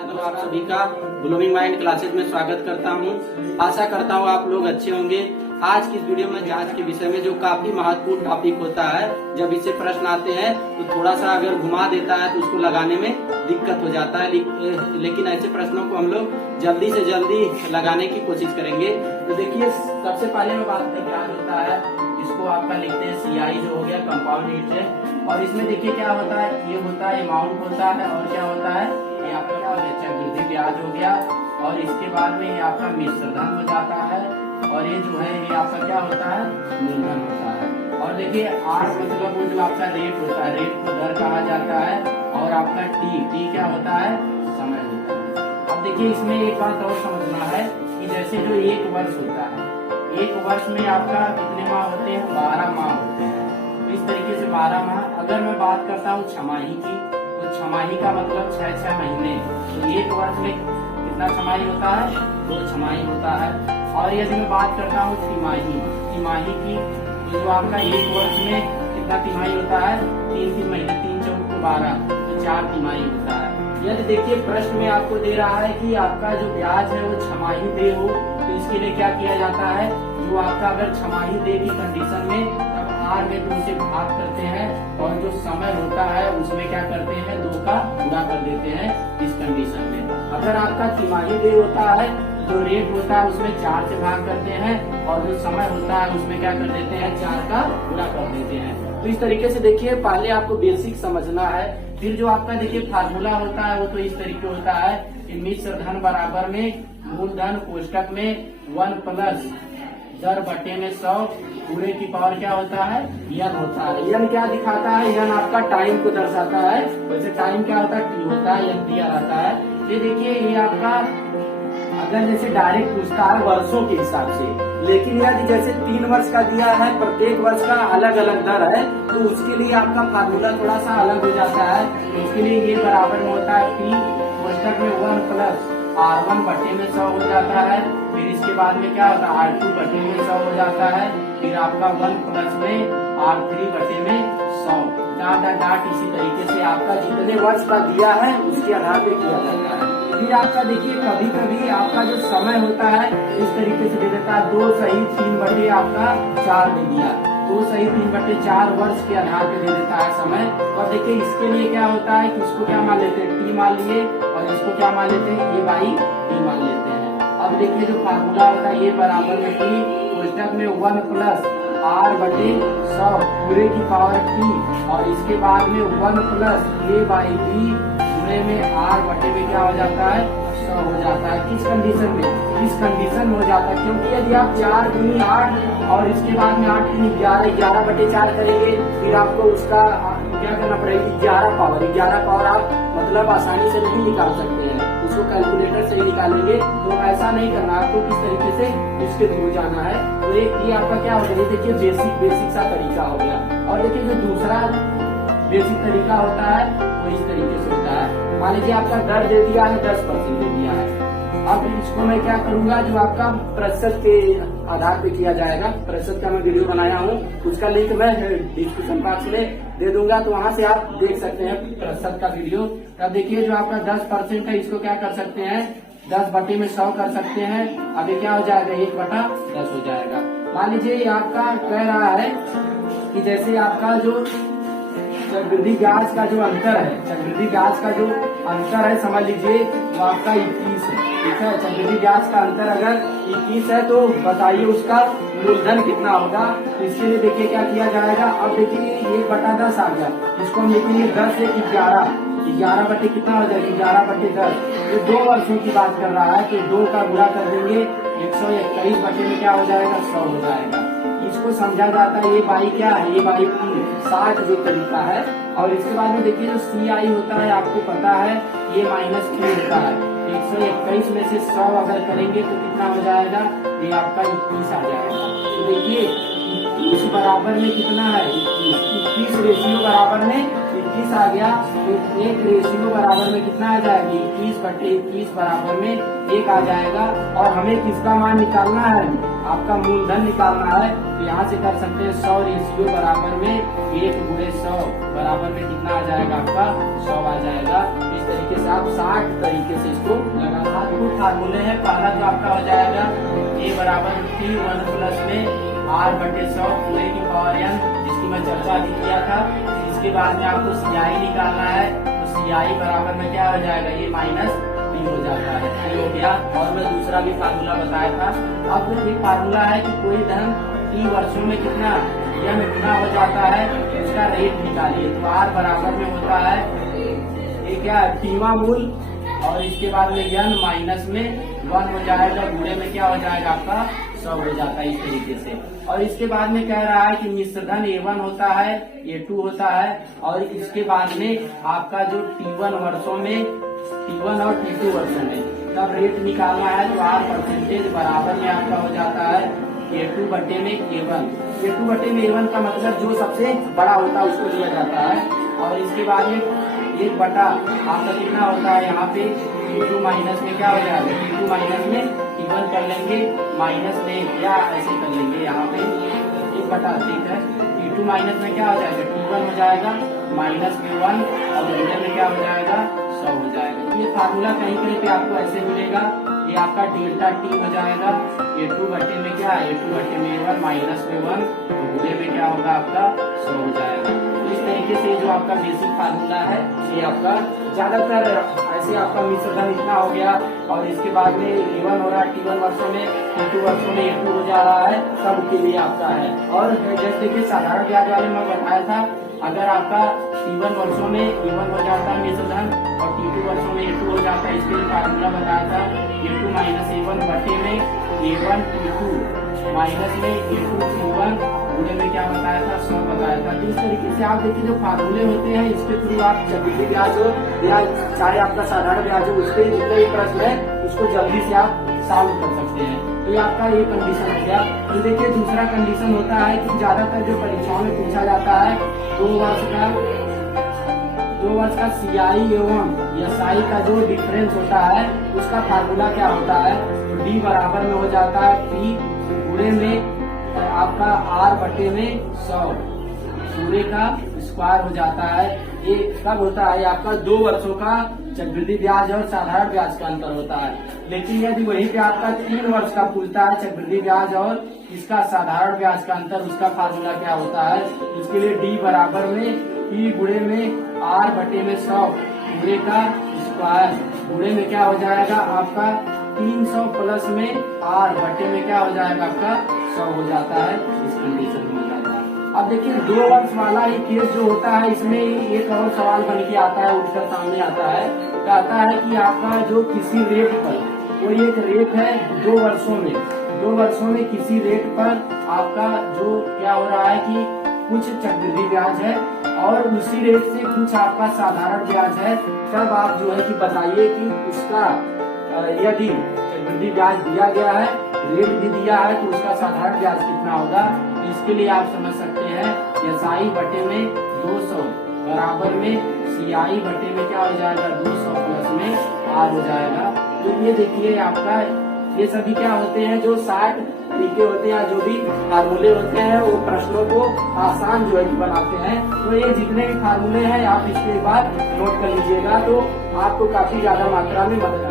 यादव आप सभी का ग्लोइंग माइंड क्लासेज में स्वागत करता हूं। आशा करता हूं आप लोग अच्छे होंगे। आज की इस वीडियो में जांच के विषय में जो काफी महत्वपूर्ण टॉपिक होता है, जब इससे प्रश्न आते हैं तो थोड़ा सा अगर घुमा देता है तो उसको लगाने में दिक्कत हो जाता है, लेकिन ऐसे प्रश्नों को हम लोग जल्दी से जल्दी लगाने की कोशिश करेंगे। तो देखिए, सबसे पहले मैं बात करें क्या होता है, इसको आपका लिखते हैं CI जो हो गया कंपाउंड इंटरेस्ट। और इसमें देखिए क्या होता है, ये होता है अमाउंट होता है, और क्या होता है ये आपका क्या हो गया चक्रवृद्धि ब्याज हो गया, और इसके बाद में ये आपका मिश्र धन हो जाता है, और ये जो है ये आपका क्या होता है मूलधन होता है। और देखिए R मतलब वो जो आपका रेट होता है, रेट को दर कहा जाता है, और आपका T क्या होता है समय होता है। अब देखिए इसमें एक बात और समझना है कि जैसे जो एक वर्ष होता है, एक वर्ष में आपका कितने माह होते हैं, 12 माह होते हैं। तो इस तरीके से 12 माह। अगर मैं बात करता हूँ छमाही की, तो छमाही का मतलब 6 महीने। तो एक वर्ष में कितना छमाही होता है, 2 छमाही होता है। और यदि मैं बात करता हूँ तिमाही की, तो जो आपका एक वर्ष में कितना तिमाही होता है, 3 महीने, 3 चौक 12, तो 4 तिमाही होता है। यदि देखिए प्रश्न में आपको दे रहा है कि आपका जो ब्याज है वो छमाही दे हो, तो इसके लिए क्या किया जाता है, जो आपका अगर छमाही दे की कंडीशन में तब R में 2 से भाग करते हैं, और जो समय होता है उसमें क्या करते हैं 2 का गुणा कर देते हैं इस कंडीशन में। अगर आपका तिमाही दे होता है, जो रेट होता है उसमें 4 से भाग करते हैं, और जो समय होता है उसमें क्या कर देते हैं 4 का गुणा कर देते हैं। तो इस तरीके से देखिए पहले आपको बेसिक समझना है। फिर जो आपका देखिए फार्मूला होता है वो तो इस तरीके होता है कि मिश्र धन बराबर में मूलधन कोष्टक में 1 प्लस दर बटे में 100 पूरे की पावर क्या होता है यन होता है। यन क्या दिखाता है, यन आपका टाइम को दर्शाता है। वैसे टाइम क्या होता है टी होता है, यन दिया रहता है। ये देखिए ये आपका अगर जैसे डायरेक्ट पूछता है वर्षों के हिसाब से, लेकिन यदि जैसे 3 वर्ष का दिया है, प्रत्येक वर्ष का अलग अलग दर है, तो उसके लिए आपका फार्मूला थोड़ा सा अलग हो जाता है। तो उसके लिए ये बराबर में होता है टी कोष्टक में 1 प्लस R1 बटे में 100 हो जाता है। फिर इसके बाद में क्या होता है R2 बटे में 100 हो जाता है। फिर आपका 1 प्लस में R3 बटे में 100 डाट इसी तरीके से आपका जितने वर्ष का दिया है उसके आधार पे किया जाता है। फिर आपका देखिए कभी कभी आपका जो समय होता है इस तरीके से दे देता है 2 सही 3 बटे आपका 4 दे दिया, 2 सही 3 बटे 4 वर्ष के आधार पे दे देता है समय। और देखिए इसके लिए क्या होता है कि इसको क्या मान लेते हैं टी मान लिए, और इसको क्या मान लेते हैं ये बाई टी मान लेते हैं। अब देखिए जो फार्मूला होता है ये बराबर में टी कोष्टक में 1 प्लस R बटे 100 पूरे की पावर टी, और इसके बाद में 1 प्लस ए बाई बी पूरे में R बटे में क्या हो जाता है 100 हो जाता है। किस कंडीशन में, इस कंडीशन में हो जाता है क्योंकि यदि आप 4 दूनी 8 और इसके बाद में 8 दूनी 11, 11 बटे 4 करेंगे, फिर आपको उसका क्या करना पड़ेगा 11 पावर आप मतलब आसानी से नहीं निकाल सकते हैं, उसको कैलकुलेटर से ही निकालेंगे। तो ऐसा नहीं करना, आपको किस तरीके से इसके थ्रू जाना है। तो ये आपका क्या हो गया, देखिए बेसिक सा तरीका हो गया। और देखिए जो दूसरा बेसिक तरीका होता है वो इस तरीके से होता है। मान लीजिए आपका दर दे दिया है 10% दे दिया है। अब इसको मैं क्या करूंगा, जो आपका प्रतिशत के आधार पे किया जाएगा, प्रतिशत का मैं वीडियो बनाया हूँ, उसका लिंक मैं डिस्क्रिप्शन बॉक्स में दे दूंगा, तो वहां से आप देख सकते हैं प्रतिशत का वीडियो। तब देखिए जो आपका 10% है इसको क्या कर सकते हैं 10 बटे में 100 कर सकते हैं। अब ये क्या हो जाएगा 1/10 हो जाएगा। मान लीजिए ये आपका कह रहा है कि जैसे आपका जो चक्रवृद्धि ब्याज का जो अंतर है, चक्रवृद्धि ब्याज का जो अंतर है समझ लीजिए वो आपका 21 है, ठीक है। चक्रवृद्धि ब्याज का अंतर अगर 21 है तो बताइए उसका मूलधन कितना होगा। इसके लिए देखिए क्या किया जाएगा। अब देखिए 1/10 आ गया, इसको हम लिखेंगे 10 से 11 बटे कितना हो जाएगा 11 बटे 10। ये 2 वर्षों की बात कर रहा है, तो 2 का गुणा कर देंगे 121 बटे में क्या हो जाएगा 100 हो जाएगा। इसको समझा जाता है ये बाई क्या है, ये बाई 60 जो तरीका है। और इसके बाद में देखिए जो CI होता है आपको पता है ये -3 होता है। 121 में से 100 अगर करेंगे तो कितना हो जाएगा, ये आपका 21 आ जाएगा। तो देखिए 21 बराबर में कितना है 21 रेशियो बराबर में 21 21 आ गया तो एक रेशियो बराबर में कितना आ जाएगी 21/21 बराबर में 1 आ जाएगा। और हमें किसका मान निकालना है, आपका मूलधन निकालना है। तो यहाँ से कर सकते हैं 100 रेशियो बराबर में 1/100 बराबर में कितना आ जाएगा, आपका 100 आ जाएगा। इस तरीके से आप 60 तरीके से इसको लगाना। कुछ फार्मूले हैं, पहला जो आपका हो जाएगा a बराबर T1 प्लस में R/100 पूरे की पावर n, जिसकी मैं चर्चा भी किया था। इसके बाद में आपको CI निकालना है, तो CI बराबर में क्या हो जाएगा, ये माइनस T हो जाता है, T हो गया। और मैं दूसरा भी फार्मूला बताया था। अब ये फार्मूला है कि कोई धन T वर्षों में कितना n गुना हो जाता है, इसका रेट निकालिए। तो R बराबर में होता है ये क्या Tवां मूल, और इसके बाद में n माइनस में 1 हो जाएगा, गुणे में क्या हो जाएगा, आपका 100 हो जाता है इस तरीके से। और इसके बाद में कह रहा है कि मिश्रधन A1 होता है, A2 होता है, और इसके बाद में आपका जो T1 वर्षों में, T1 और T2 वर्षों में तब रेट निकालना है। तो R परसेंटेज बराबर में आपका हो जाता है A2 बटे में A1। A2 बटे में A1 का मतलब जो सबसे बड़ा होता है उसको लिया जाता है। और इसके बाद में 1 बटा आपका कितना होता है, यहाँ पे T2 माइनस में क्या हो जाएगा, T2 माइनस में T1 कर लेंगे, माइनस में या ऐसे कर लेंगे, यहाँ पे 1 बटा, ठीक है। T2 माइनस में क्या हो जाएगा, T1 हो जाएगा, माइनस में 1, और गुणे में क्या हो जाएगा, 100 हो जाएगा। ये फार्मूला कहीं कहीं पे आपको ऐसे मिलेगा, ये आपका डेल्टा T हो जाएगा। A2 बटे में क्या है, A2 बटे में A1 माइनस में 1, और गुणे में क्या होगा, आपका 100 हो जाएगा। इस तरीके से जो आपका बेसिक फार्मूला है, ये आपका ज्यादातर ऐसे आपका मिश्रधन इतना हो गया। और इसके बाद में A1 हो रहा है T1 वर्षों में, T2 वर्षों में A2 हो जा रहा है, सब के लिए आपका है। और जैसे कि साधारण ब्याज वाले में बताया था, अगर आपका T1 वर्षों में A1 हो जाता है मिश्रधन, और T2 वर्षों में A2 हो जाता है, इसके लिए फार्मूला बताया था A2 माइनस A1 बटे में A1 T2 माइनस में A2 T1, गुणे में क्या बताया था, 100 बताया था। तो इस तरीके से आप देखिए जो फार्मूले होते हैं इसके थ्रू आप चक्रवृद्धि ब्याज हो या चाहे आपका साधारण ब्याज हो, उसके जितने भी प्रश्न है उसको जल्दी से आप सॉल्व कर सकते हैं। तो ये आपका ये कंडीशन हो गया। तो देखिए दूसरा कंडीशन होता है कि ज्यादातर जो परीक्षाओं में पूछा जाता है 2 वर्ष का CI एवं SI का जो डिफरेंस होता है उसका फार्मूला क्या होता है। तो D बराबर में हो जाता है T गुणे में आपका R बटे में 100 पूरे का स्क्वायर हो जाता है। ये कब होता है, आपका 2 वर्षों का चक्रवृद्धि ब्याज और साधारण ब्याज का अंतर होता है। लेकिन यदि वही पे आपका 3 वर्ष का खुलता है चक्रवृद्धि ब्याज और इसका साधारण ब्याज का अंतर, उसका फार्मूला क्या होता है, इसके लिए D बराबर में T गुणे में R बटे में 100 पूरे का स्क्वायर, गुणे में क्या हो जाएगा, आपका 300 प्लस में R बटे में क्या हो जाएगा, आपका 100 हो जाता है। इस कंडीशन में हो जाता है। अब देखिए 2 वर्ष वाला ये केस जो होता है, इसमें एक और सवाल बन के आता है, उठकर सामने आता है, कहता है कि आपका जो किसी रेट पर, कोई एक रेट है 2 वर्षों में किसी रेट पर आपका जो क्या हो रहा है कि कुछ चक्रवृद्धि ब्याज है और उसी रेट से कुछ आपका साधारण ब्याज है। तब आप जो है कि बताइए कि उसका यदि चक्रवृद्धि ब्याज दिया गया है, रेट भी दिया है, तो उसका साधारण ब्याज कितना होगा। तो इसके लिए आप समझ सकते हैं SI बटे में 200 बराबर में CI बटे में क्या हो जाएगा, 200 प्लस में R हो जाएगा। तो ये देखिए आपका ये सभी क्या होते हैं, जो 60 तरीके होते हैं, जो भी फार्मूले होते हैं वो प्रश्नों को आसान जो है बनाते हैं। तो ये जितने भी फार्मूले हैं आप इसके बाद नोट कर लीजिएगा, तो आपको काफी ज्यादा मात्रा में मदद